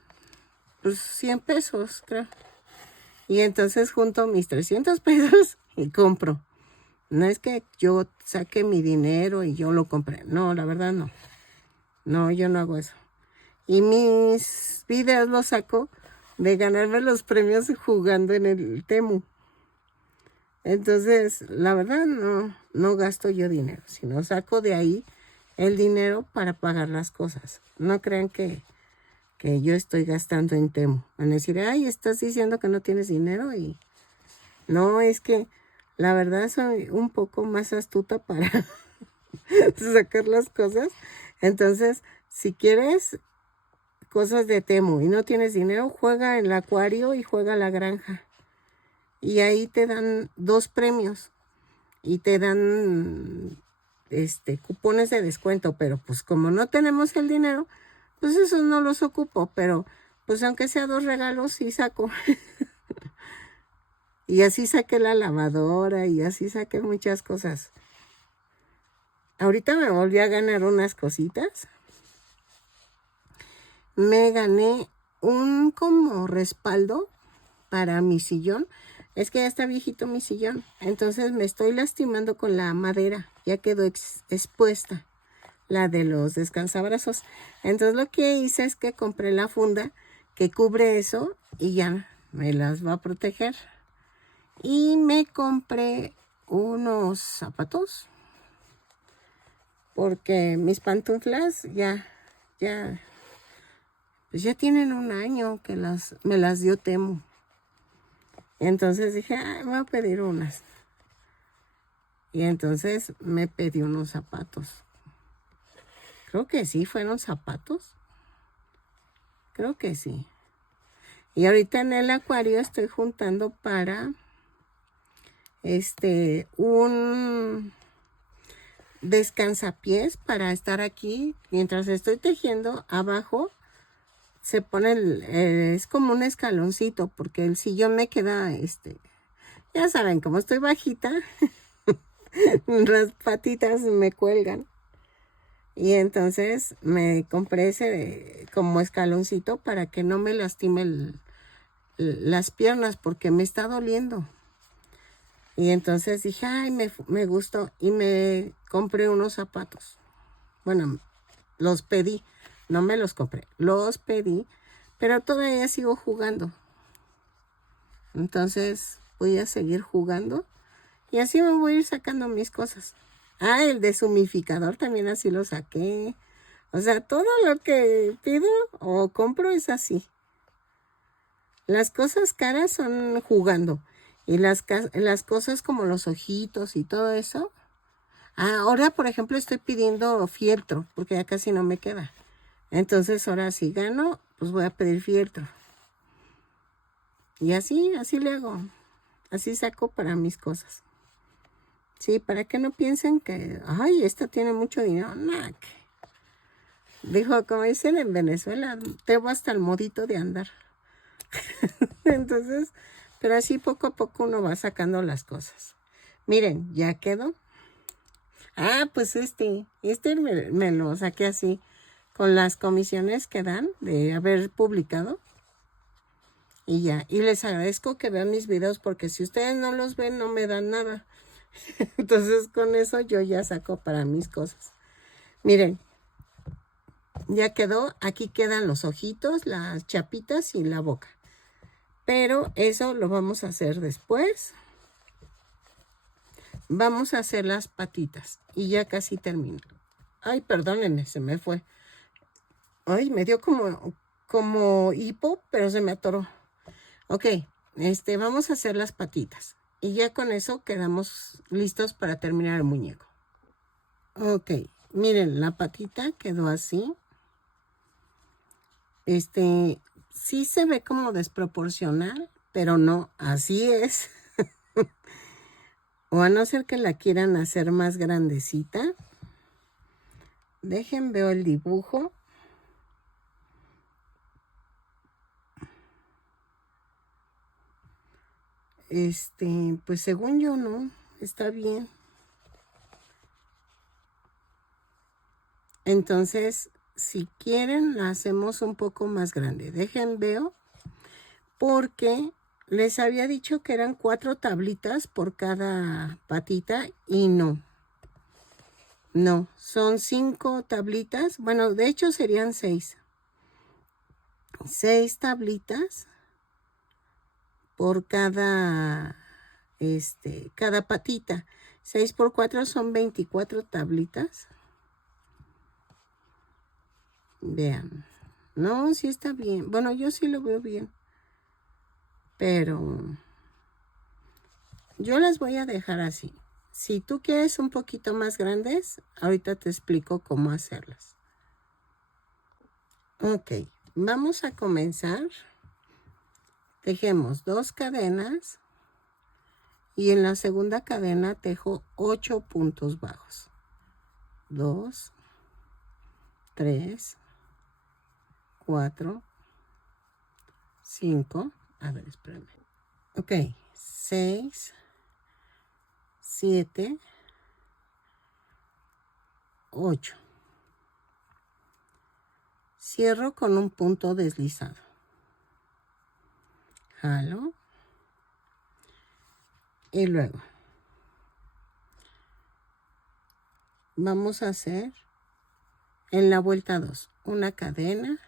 pues, 100 pesos, creo. Y entonces junto mis 300 pesos y compro. No es que yo saque mi dinero y yo lo compré. No, la verdad no. No, yo no hago eso. Y mis videos los saco de ganarme los premios jugando en el Temu. Entonces, la verdad no gasto yo dinero, sino saco de ahí el dinero para pagar las cosas. No crean que yo estoy gastando en Temu. Van a decir, ay, estás diciendo que no tienes dinero. Y no, es que la verdad soy un poco más astuta para sacar las cosas. Entonces, si quieres cosas de Temu y no tienes dinero, juega en el acuario y juega a la granja. Y ahí te dan 2 premios. Y te dan cupones de descuento. Pero pues como no tenemos el dinero, pues esos no los ocupo, pero pues aunque sea 2 regalos, sí saco. Y así saqué la lavadora y así saqué muchas cosas. Ahorita me volví a ganar unas cositas. Me gané un como respaldo para mi sillón. Es que ya está viejito mi sillón. Entonces me estoy lastimando con la madera. Ya quedó expuesta. La de los descansabrazos. Entonces lo que hice es que compré la funda que cubre eso y ya me las va a proteger. Y me compré unos zapatos porque mis pantuflas pues ya tienen 1 año que me las dio Temu. Entonces dije, me voy a pedir unas. Y entonces me pedí unos zapatos. Creo que sí, fueron zapatos. Creo que sí. Y ahorita en el acuario estoy juntando para un descansapiés para estar aquí mientras estoy tejiendo abajo se pone es como un escaloncito, porque el sillón me queda, ya saben, como estoy bajita, las patitas me cuelgan. Y entonces me compré ese como escaloncito para que no me lastime las piernas, porque me está doliendo. Y entonces dije, ay, me gustó, y me compré unos zapatos. Bueno, los pedí, no me los compré, los pedí, pero todavía sigo jugando. Entonces voy a seguir jugando y así me voy a ir sacando mis cosas. Ah, el deshumidificador también así lo saqué. O sea, todo lo que pido o compro es así. Las cosas caras son jugando. Y las cosas como los ojitos y todo eso. Ahora, por ejemplo, estoy pidiendo fieltro, porque ya casi no me queda. Entonces, ahora si gano, pues voy a pedir fieltro. Y así le hago. Así saco para mis cosas. Sí, para que no piensen que, ay, esta tiene mucho dinero. Nah, dijo, como dicen en Venezuela, tengo hasta el modito de andar. Entonces, pero así poco a poco uno va sacando las cosas. Miren, ya quedó. Pues me lo saqué así, con las comisiones que dan de haber publicado. Y ya, y les agradezco que vean mis videos, porque si ustedes no los ven, no me dan nada. Entonces, con eso yo ya saco para mis cosas. Miren, ya quedó, aquí quedan los ojitos, las chapitas y la boca. Pero eso lo vamos a hacer después. Vamos a hacer las patitas y ya casi termino. Ay, perdónenme, se me fue. Ay, me dio como hipo, pero se me atoró. Ok, vamos a hacer las patitas. Y ya con eso quedamos listos para terminar el muñeco. Ok, miren, la patita quedó así. Sí se ve como desproporcional, pero no, así es. O a no ser que la quieran hacer más grandecita. Dejen, veo el dibujo. Pues según yo no, está bien. Entonces, si quieren, la hacemos un poco más grande. Dejen, veo, porque les había dicho que eran 4 tablitas por cada patita y no. No, son 5 tablitas. Bueno, de hecho serían 6. 6 tablitas por cada patita. 6 por 4 son 24 tablitas. Vean. No, sí está bien. Bueno, yo sí lo veo bien. Pero yo las voy a dejar así. Si tú quieres un poquito más grandes, ahorita te explico cómo hacerlas. Ok, vamos a comenzar. Tejemos 2 cadenas. Y en la segunda cadena tejo 8 puntos bajos. 2, 3, 4, 5. A ver, espérame. Ok, 6, 7, 8. Cierro con un punto deslizado. Jalo. Y luego vamos a hacer en la vuelta 2 una cadena,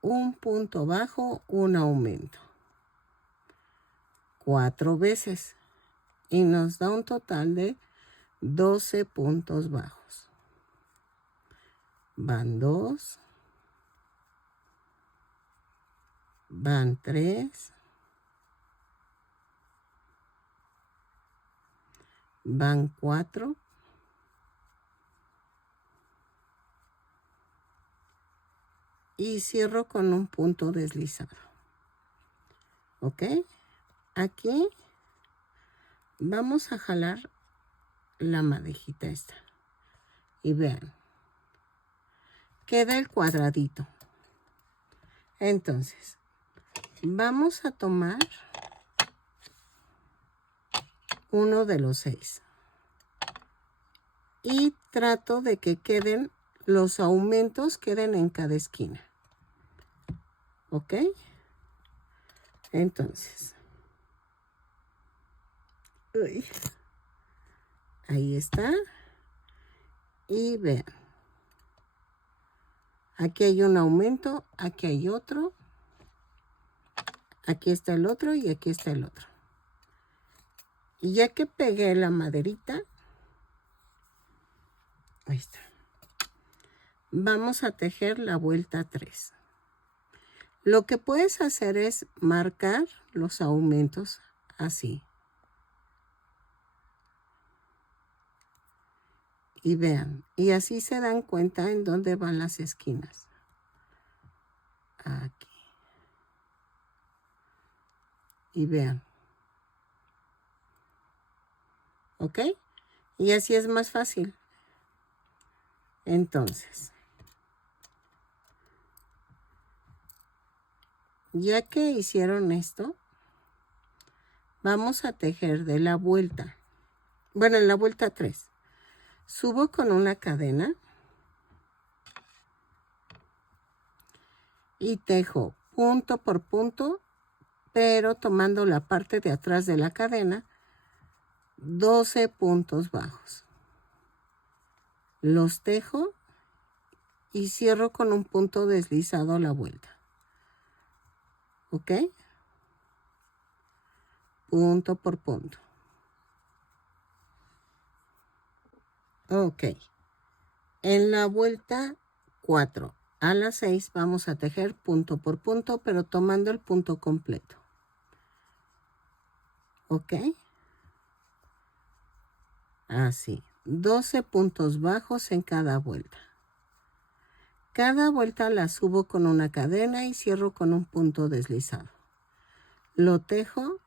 un punto bajo, un aumento. 4 veces. Y nos da un total de 12 puntos bajos. Van 2. Van 3. Van 4. Y cierro con un punto deslizado. ¿Ok? Aquí vamos a jalar la madejita esta. Y vean. Queda el cuadradito. Entonces, vamos a tomar uno de los 6 y trato de que queden los aumentos, queden en cada esquina. ¿Ok? Entonces, uy, ahí está. Y vean, aquí hay un aumento, aquí hay otro, aquí está el otro y aquí está el otro. Y ya que pegué la maderita, ahí está, vamos a tejer la vuelta 3. Lo que puedes hacer es marcar los aumentos así. Y vean, y así se dan cuenta en dónde van las esquinas. Aquí. Y vean. ¿Ok? Y así es más fácil. Entonces, ya que hicieron esto, vamos a tejer de la vuelta. Bueno, en la vuelta 3. Subo con una cadena y tejo punto por punto, pero tomando la parte de atrás de la cadena, 12 puntos bajos. Los tejo y cierro con un punto deslizado la vuelta. ¿Ok? Punto por punto. Ok. En la vuelta 4 a la 6 vamos a tejer punto por punto, pero tomando el punto completo. ¿Ok? Así. 12 puntos bajos en cada vuelta. Cada vuelta la subo con una cadena y cierro con un punto deslizado. Lo tejo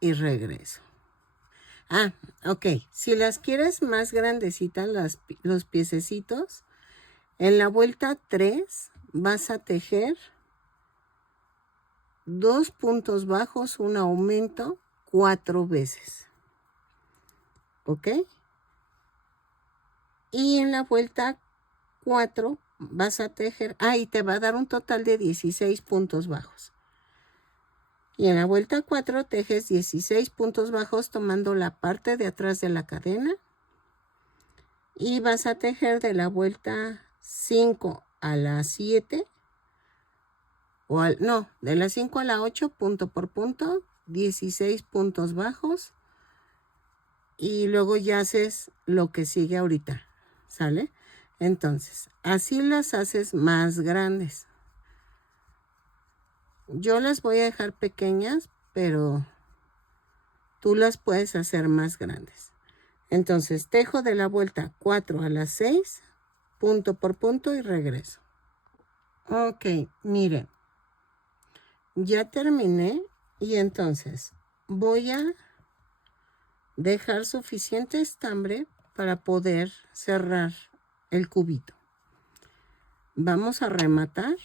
y regreso. Ah, ok. Si las quieres más grandecitas, los piececitos, en la vuelta 3 vas a tejer 2 puntos bajos, un aumento 4 veces. ¿Ok? Y en la vuelta 4 vas a tejer, y te va a dar un total de 16 puntos bajos. Y en la vuelta 4 tejes 16 puntos bajos tomando la parte de atrás de la cadena. Y vas a tejer de la vuelta 5 a la 7. De la 5 a la 8, punto por punto, 16 puntos bajos. Y luego ya haces lo que sigue ahorita, ¿sale? Entonces, así las haces más grandes. Yo las voy a dejar pequeñas, pero tú las puedes hacer más grandes. Entonces, tejo de la vuelta 4 a la 6, punto por punto y regreso. Ok, miren. Ya terminé y entonces voy a dejar suficiente estambre para poder cerrar el cubito. Vamos a rematar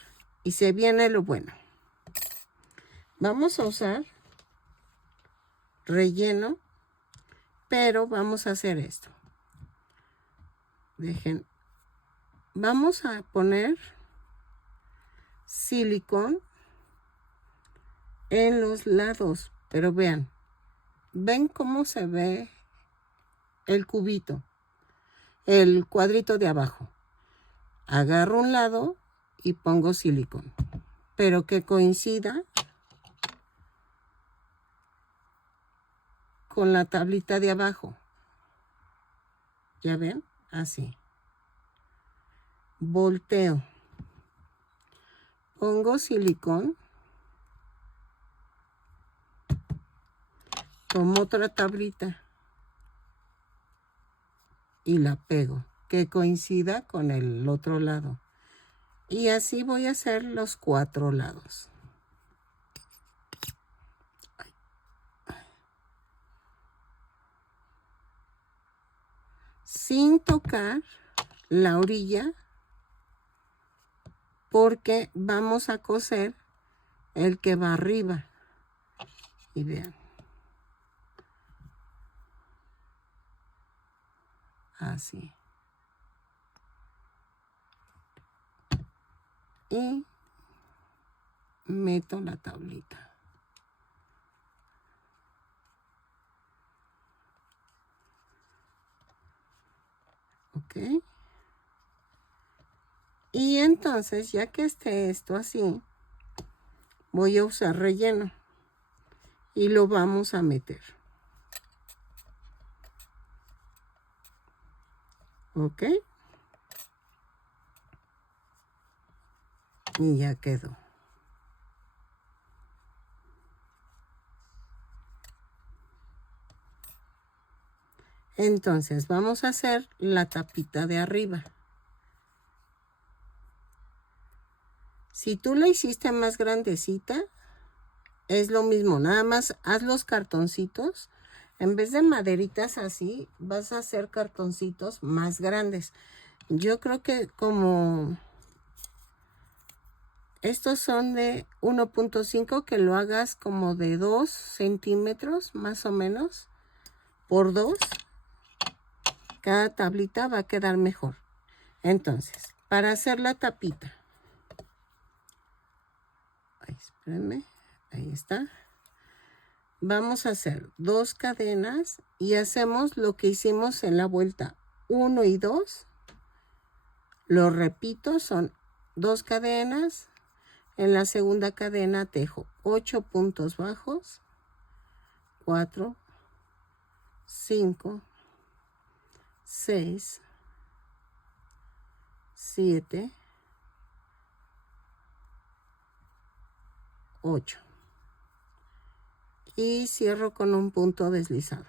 y se viene lo bueno. Vamos a usar relleno, pero vamos a hacer esto. Vamos a poner silicón en los lados, pero vean cómo se ve el cubito, el cuadrito de abajo. Agarro un lado y pongo silicón, pero que coincida con la tablita de abajo. ¿Ya ven? Así. Volteo. Pongo silicón. Tomo otra tablita y la pego, que coincida con el otro lado. Y así voy a hacer los 4 lados. Sin tocar la orilla porque vamos a coser el que va arriba. Y vean. Así. Y meto la tablita. Ok. Y entonces, ya que esté esto así, voy a usar relleno. Y lo vamos a meter. Ok. Y ya quedó. Entonces vamos a hacer la tapita de arriba. Si tú la hiciste más grandecita, es lo mismo, nada más haz los cartoncitos. En vez de maderitas así, vas a hacer cartoncitos más grandes. Yo creo que como estos son de 1.5, que lo hagas como de 2 centímetros más o menos por 2. Cada tablita va a quedar mejor. Entonces, para hacer la tapita, espérenme, ahí está. Vamos a hacer 2 cadenas y hacemos lo que hicimos en la vuelta 1 y 2. Lo repito, son 2 cadenas. En la segunda cadena tejo 8 puntos bajos, 4, 5, 6, 7, 8. Y cierro con un punto deslizado.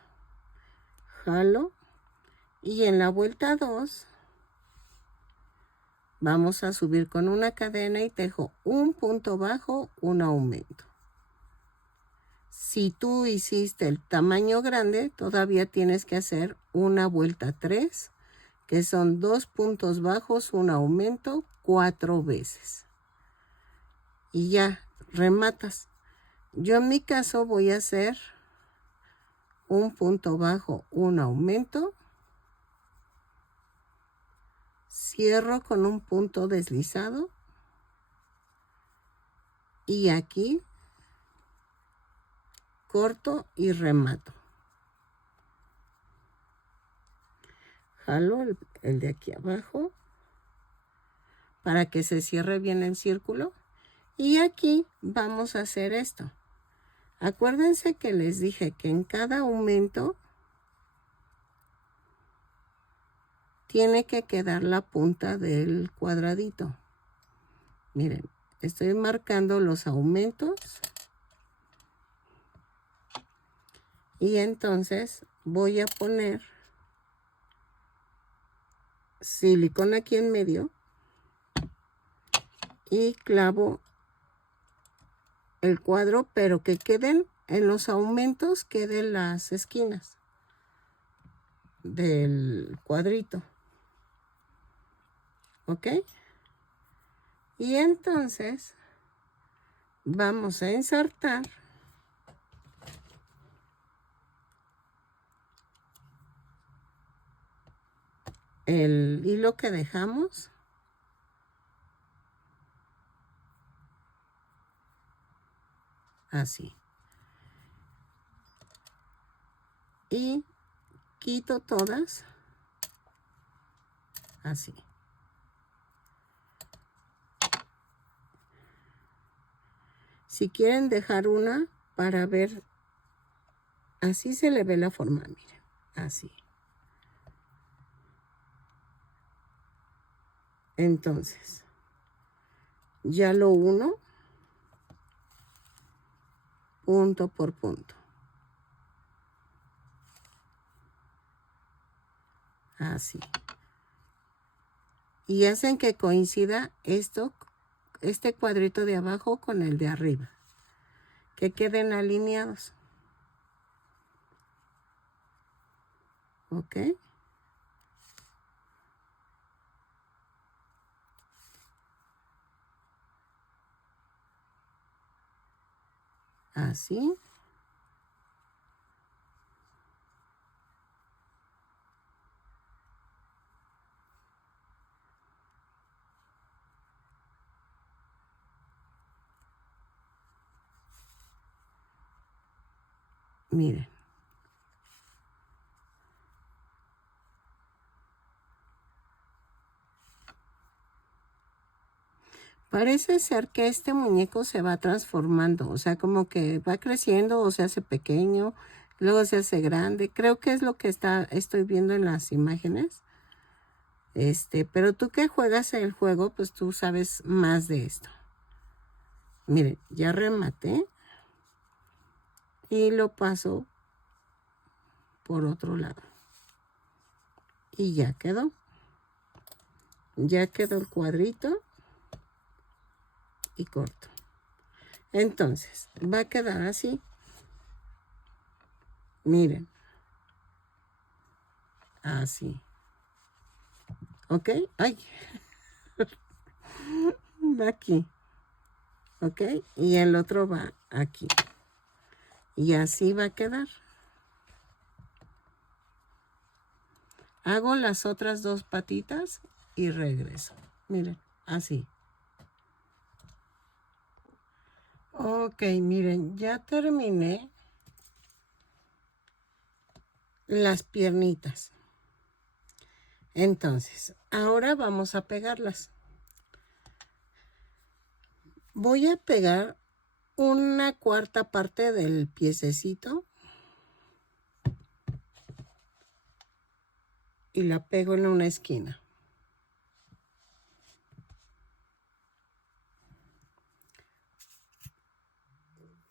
Jalo y en la vuelta 2 vamos a subir con una cadena y tejo un punto bajo, un aumento. Si tú hiciste el tamaño grande, todavía tienes que hacer una vuelta 3, que son 2 puntos bajos, un aumento 4 veces. Y ya rematas. Yo en mi caso voy a hacer un punto bajo, un aumento. Cierro con un punto deslizado. Y aquí corto y remato. Jalo el de aquí abajo para que se cierre bien el círculo. Y aquí vamos a hacer esto. Acuérdense que les dije que en cada aumento tiene que quedar la punta del cuadradito. Miren, estoy marcando los aumentos. Y entonces voy a poner silicona aquí en medio y clavo el cuadro, pero que queden en los aumentos, queden las esquinas del cuadrito. ¿Ok? Y entonces vamos a ensartar el hilo que dejamos. Así. Y quito todas. Así. Si quieren dejar una para ver, así se le ve la forma, miren, así. Entonces, ya lo uno punto por punto. Así. Y hacen que coincida este cuadrito de abajo con el de arriba. Que queden alineados. ¿Ok? Así. Miren. Parece ser que este muñeco se va transformando, o sea, como que va creciendo o se hace pequeño, luego se hace grande. Creo que es lo que estoy viendo en las imágenes. Pero tú que juegas el juego, pues tú sabes más de esto. Miren, ya rematé y lo paso por otro lado. Y ya quedó. Ya quedó el cuadrito y corto. Entonces, va a quedar así. Miren. Así. ¿Ok? Ay. Va aquí. ¿Ok? Y el otro va aquí. Y así va a quedar. Hago las otras dos patitas y regreso. Miren, así. Ok, miren, ya terminé las piernitas. Entonces, ahora vamos a pegarlas. Voy a pegar una cuarta parte del piececito y la pego en una esquina.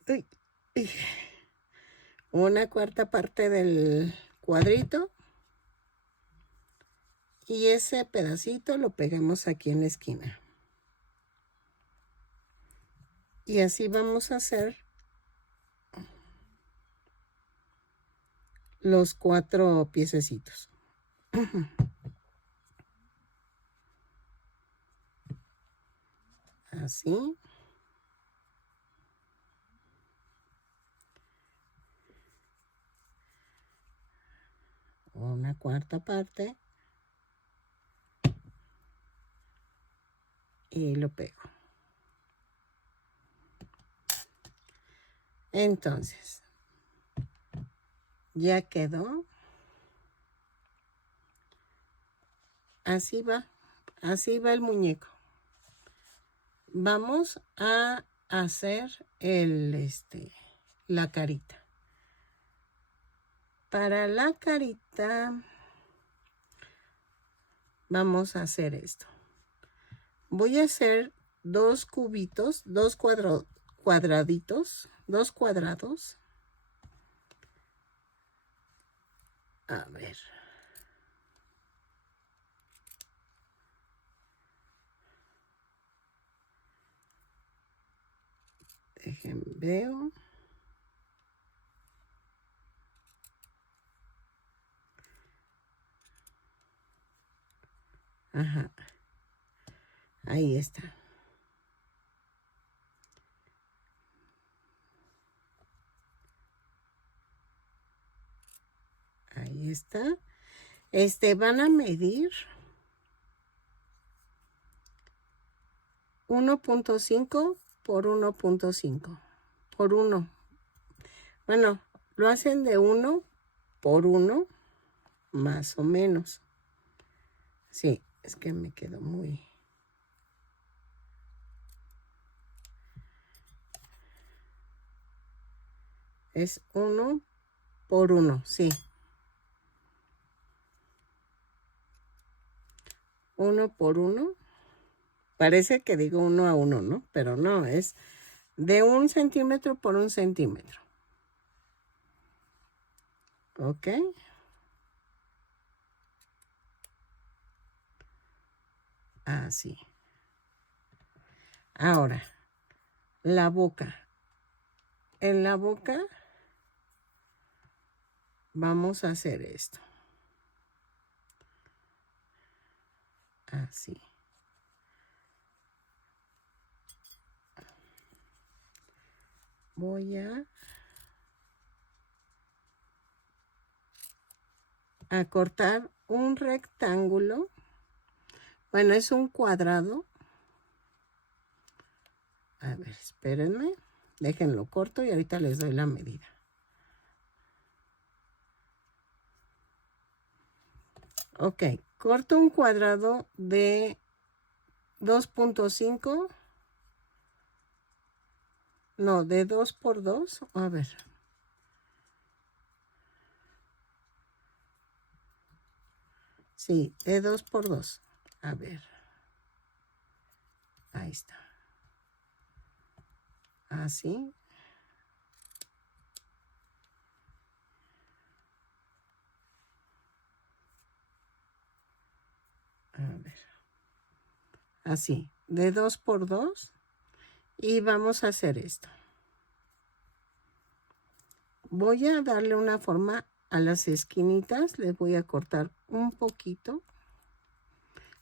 Uy, uy. Una cuarta parte del cuadrito y ese pedacito lo pegamos aquí en la esquina. Y así vamos a hacer los 4 piececitos. Así. Una cuarta parte. Y lo pego. Entonces, ya quedó. Así va el muñeco. Vamos a hacer la carita. Para la carita vamos a hacer esto. Voy a hacer 2 cubitos, 2 cuadraditos, 2 cuadrados. A ver. Dejen, veo. Ajá. Ahí está. Ahí está. Van a medir 1.5 por 1.5 por 1. Bueno, lo hacen de 1 por 1 más o menos. Sí, es que me quedó muy... Es 1 por 1, sí. 1 por 1. Parece que digo 1 a 1, ¿no? Pero no, es de 1 centímetro por 1 centímetro. ¿Ok? Así. Ahora, la boca. En la boca vamos a hacer esto. Así. voy a cortar un rectángulo. Bueno, es un cuadrado. A ver, espérenme. Déjenlo corto y ahorita les doy la medida. Ok, corto un cuadrado de 2.5. No, de 2 por 2. A ver. Sí, de 2 por 2. A ver. Ahí está. Así. A ver. Así, de 2 por 2. Y vamos a hacer esto. Voy a darle una forma a las esquinitas. Les voy a cortar un poquito.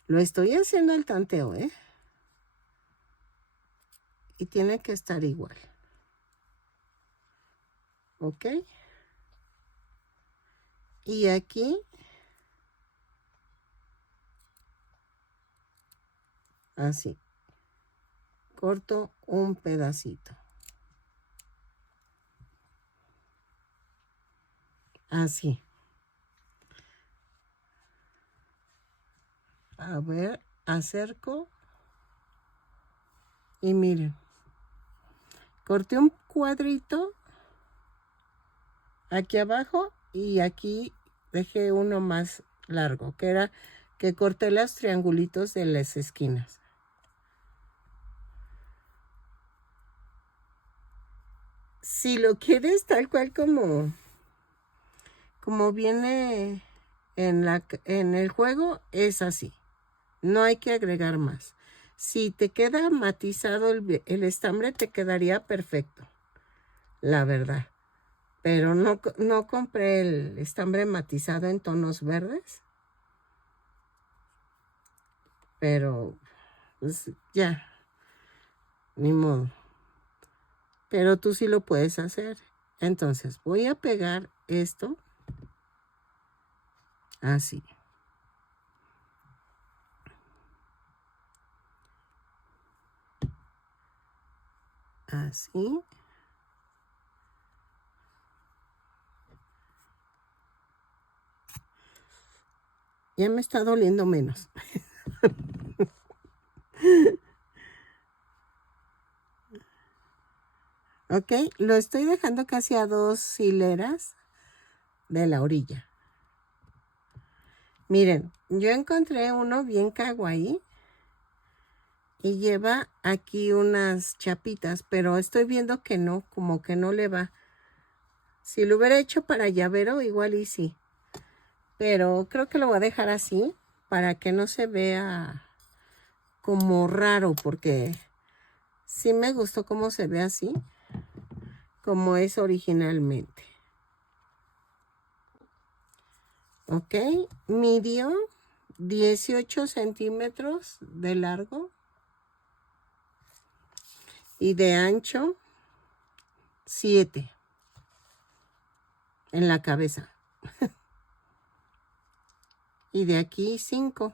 Lo estoy haciendo al tanteo, ¿eh? Y tiene que estar igual. ¿Ok? Y aquí, así. Corto un pedacito. Así. A ver, acerco. Y miren. Corté un cuadrito aquí abajo y aquí dejé uno más largo, que era que corté los triangulitos de las esquinas. Si lo quieres tal cual como viene en el juego, es así. No hay que agregar más. Si te queda matizado el estambre, te quedaría perfecto, la verdad. Pero no compré el estambre matizado en tonos verdes. Pero, pues ya, ni modo. Pero tú sí lo puedes hacer. Entonces, voy a pegar esto así. Así. Ya me está doliendo menos. Ok, lo estoy dejando casi a 2 hileras de la orilla. Miren, yo encontré uno bien kawaii y lleva aquí unas chapitas, pero estoy viendo que no, como que no le va. Si lo hubiera hecho para llavero, igual y sí. Pero creo que lo voy a dejar así para que no se vea como raro, porque sí me gustó cómo se ve así, como es originalmente. Ok, midió 18 centímetros de largo y de ancho 7 en la cabeza. Y de aquí 5.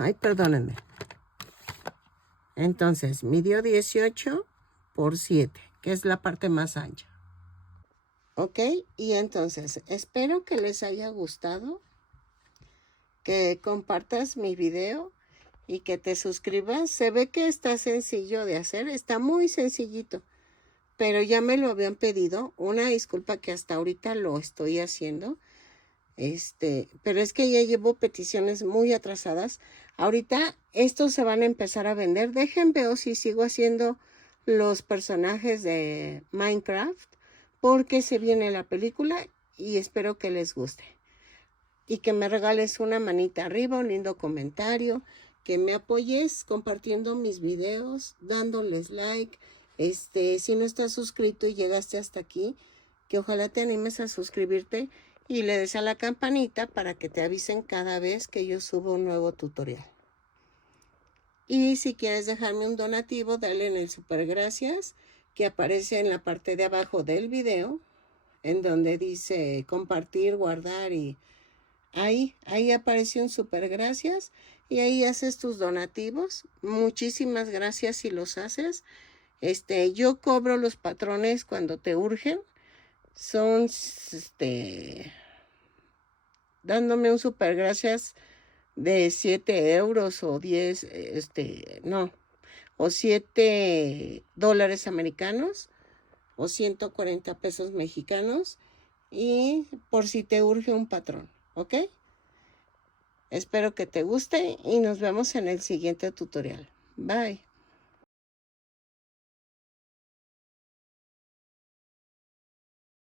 Ay, perdónenme. Entonces, midió 18 por 7, que es la parte más ancha. Ok, y entonces, espero que les haya gustado, que compartas mi video y que te suscribas. Se ve que está sencillo de hacer, está muy sencillito, pero ya me lo habían pedido. Una disculpa que hasta ahorita lo estoy haciendo. Pero es que ya llevo peticiones muy atrasadas. Ahorita estos se van a empezar a vender. Dejen veo si sigo haciendo los personajes de Minecraft, porque se viene la película y espero que les guste. Y que me regales una manita arriba, un lindo comentario, que me apoyes compartiendo mis videos, dándoles like. Si no estás suscrito y llegaste hasta aquí, que ojalá te animes a suscribirte y le des a la campanita para que te avisen cada vez que yo subo un nuevo tutorial. Y si quieres dejarme un donativo, dale en el super gracias que aparece en la parte de abajo del video, en donde dice compartir, guardar y ahí aparece un super gracias y ahí haces tus donativos. Muchísimas gracias si los haces. Yo cobro los patrones cuando te urgen. Son, dándome un super gracias de 7 euros o 10, no, o 7 dólares americanos o 140 pesos mexicanos y por si te urge un patrón, ¿ok? Espero que te guste y nos vemos en el siguiente tutorial. Bye.